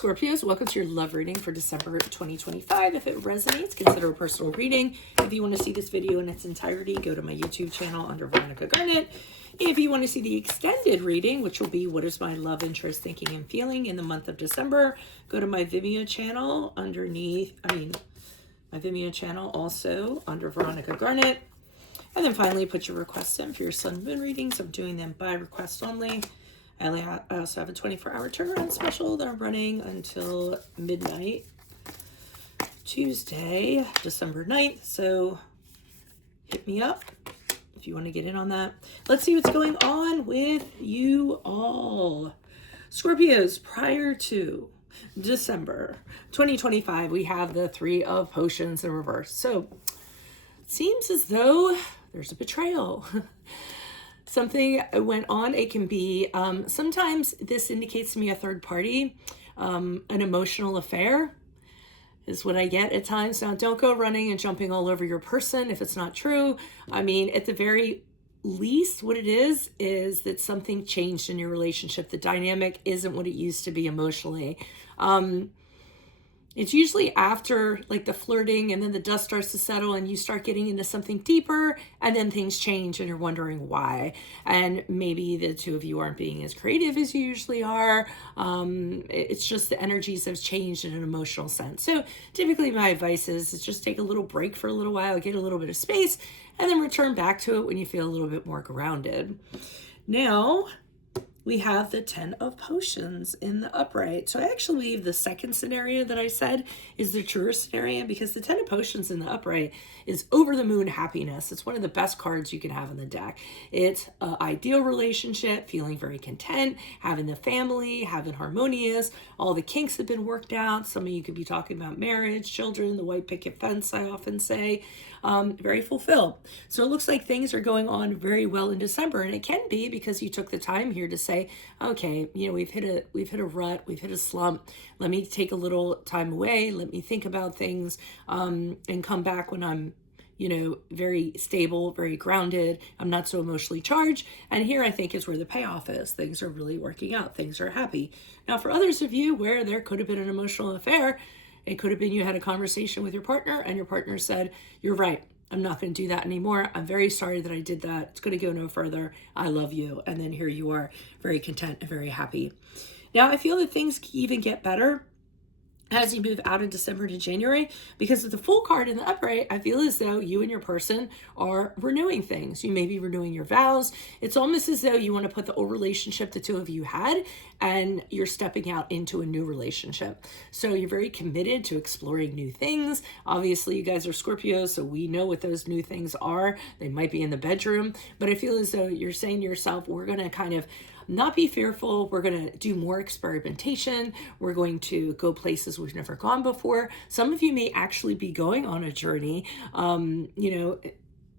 Scorpios, welcome to your love reading for December 2025. If it resonates, consider a personal reading. If you want to see this video in its entirety, go to my YouTube channel under Veronica Garnett. If you want to see the extended reading, which will be what is my love interest, thinking, and feeling in the month of December, go to my Vimeo channel my Vimeo channel also under Veronica Garnett. And then finally, put your requests in for your sun moon readings. I'm doing them by request only. I also have a 24-hour turnaround special that I'm running until midnight, Tuesday, December 9th. So hit me up if you want to get in on that. Let's see what's going on with you all. Scorpios, prior to December 2025, we have the Three of Potions in reverse. So it seems as though there's a betrayal. Something went on. It can be, sometimes this indicates to me a third party, an emotional affair is what I get at times. Now, don't go running and jumping all over your person if it's not true. I mean, at the very least, what it is that something changed in your relationship. The dynamic isn't what it used to be emotionally. It's usually after like the flirting and then the dust starts to settle and you start getting into something deeper and then things change and you're wondering why. And maybe the two of you aren't being as creative as you usually are. It's just the energies have changed in an emotional sense. So typically my advice is just take a little break for a little while, get a little bit of space, and then return back to it when you feel a little bit more grounded. Now, we have the 10 of Potions in the upright. So I actually believe the second scenario that I said is the truer scenario because the 10 of Potions in the upright is over the moon happiness. It's one of the best cards you can have in the deck. It's an ideal relationship, feeling very content, having the family, having harmonious, all the kinks have been worked out. Some of you could be talking about marriage, children, the white picket fence, I often say. Very fulfilled. So it looks like things are going on very well in December, and it can be because you took the time here to say, okay, you know, we've hit a rut, we've hit a slump. Let me take a little time away. Let me think about things, and come back when I'm, you know, very stable, very grounded. I'm not so emotionally charged. And here I think is where the payoff is. Things are really working out. Things are happy. Now, for others of you where there could have been an emotional affair, it could have been you had a conversation with your partner and your partner said, you're right, I'm not going to do that anymore. I'm very sorry that I did that. It's going to go no further. I love you. And then here you are, very content and very happy. Now, I feel that things even get better as you move out of December to January, because of the Fool card in the upright, I feel as though you and your person are renewing things. You may be renewing your vows. It's almost as though you want to put the old relationship the two of you had and you're stepping out into a new relationship. So you're very committed to exploring new things. Obviously, you guys are Scorpios, so we know what those new things are. They might be in the bedroom, but I feel as though you're saying to yourself, we're going to kind of not be fearful. We're going to do more experimentation. We're going to go places we've never gone before. Some of you may actually be going on a journey, you know,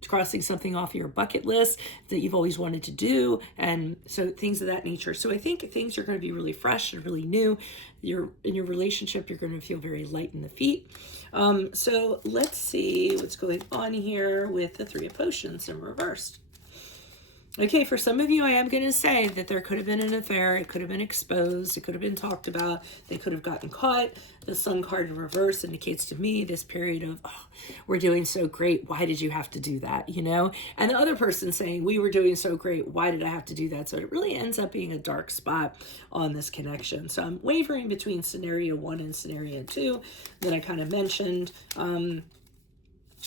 crossing something off your bucket list that you've always wanted to do. And so things of that nature. So I think things are going to be really fresh and really new. In your relationship, you're going to feel very light in the feet. So let's see what's going on here with the Three of Potions in reversed. Okay, for some of you, I am going to say that there could have been an affair. It could have been exposed. It could have been talked about. They could have gotten caught. The Sun card in reverse indicates to me this period of, oh, we're doing so great. Why did you have to do that? You know, and the other person saying, we were doing so great. Why did I have to do that? So it really ends up being a dark spot on this connection. So I'm wavering between scenario 1 and scenario 2 that I kind of mentioned.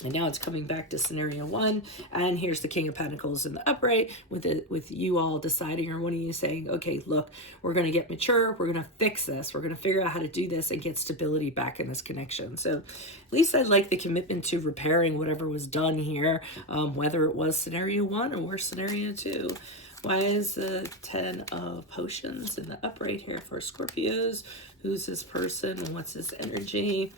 And now it's coming back to scenario 1. And here's the King of Pentacles in the upright with you all deciding, or one of you saying, okay, look, we're going to get mature. We're going to fix this. We're going to figure out how to do this and get stability back in this connection. So at least I like the commitment to repairing whatever was done here, whether it was scenario 1 or scenario 2. Why is the 10 of Potions in the upright here for Scorpios? Who's this person and what's his energy?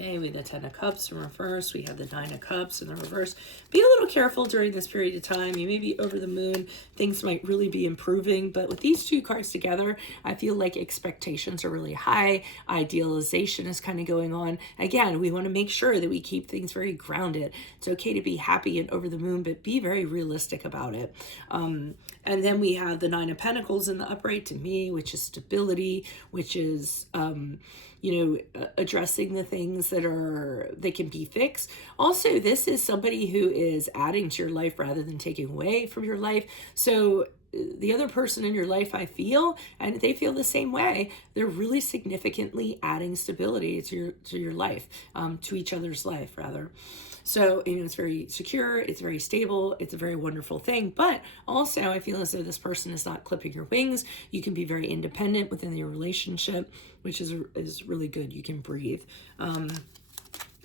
Okay, we have the 10 of Cups in reverse. We have the 9 of Cups in the reverse. Be a little careful during this period of time. You may be over the moon. Things might really be improving. But with these two cards together, I feel like expectations are really high. Idealization is kind of going on. Again, we want to make sure that we keep things very grounded. It's okay to be happy and over the moon, but be very realistic about it. And then we have the 9 of Pentacles in the upright to me, which is stability, which is, addressing the things that can be fixed. Also, this is somebody who is adding to your life rather than taking away from your life. So the other person in your life, I feel, and they feel the same way, they're really significantly adding stability to your life, to each other's life, rather. So, it's very secure, it's very stable, it's a very wonderful thing. But also, I feel as though this person is not clipping your wings. You can be very independent within your relationship, which is really good. You can breathe.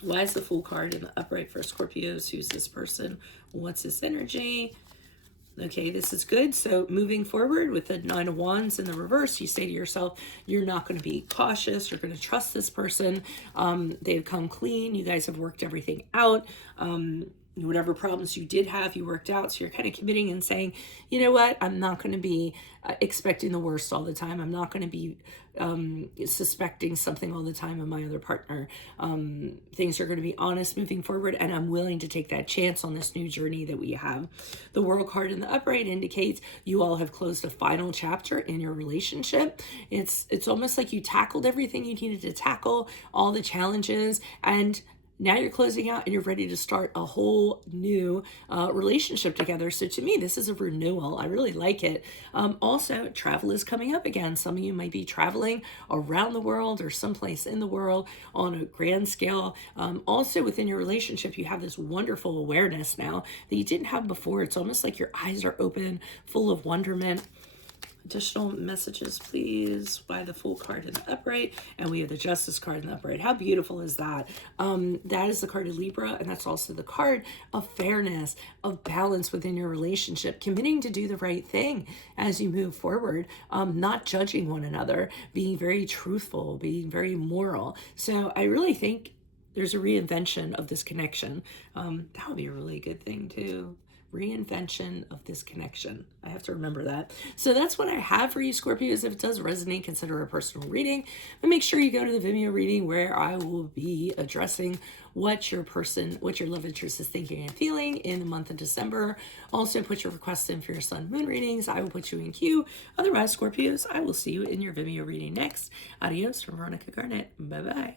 Why is the Fool card in the upright for Scorpios? Who's this person? What's this energy? Okay, this is good. So moving forward with the 9 of Wands in the reverse, you say to yourself, you're not going to be cautious. You're going to trust this person. They've come clean. You guys have worked everything out. Whatever problems you did have, you worked out. So you're kind of committing and saying, you know what? I'm not going to be expecting the worst all the time. I'm not going to be suspecting something all the time in my other partner. Things are going to be honest moving forward, and I'm willing to take that chance on this new journey that we have. The World card in the upright indicates you all have closed a final chapter in your relationship. It's almost like you tackled everything you needed to tackle, all the challenges, and now you're closing out and you're ready to start a whole new relationship together. So to me, this is a renewal. I really like it. Also, travel is coming up again. Some of you might be traveling around the world or someplace in the world on a grand scale. Also, within your relationship, you have this wonderful awareness now that you didn't have before. It's almost like your eyes are open, full of wonderment. Additional messages, please, by the Fool card in the upright, and we have the Justice card in the upright. How beautiful is that? That is the card of Libra, and that's also the card of fairness, of balance within your relationship, committing to do the right thing as you move forward, not judging one another, being very truthful, being very moral. So I really think there's a reinvention of this connection. That would be a really good thing too. Reinvention of this connection. I have to remember that. So that's what I have for you, Scorpios. If it does resonate, consider a personal reading. But make sure you go to the Vimeo reading where I will be addressing what your love interest is thinking and feeling in the month of December. Also, put your requests in for your sun moon readings. I will put you in queue. Otherwise, Scorpios, I will see you in your Vimeo reading next. Adios from Veronica Garnett. Bye-bye.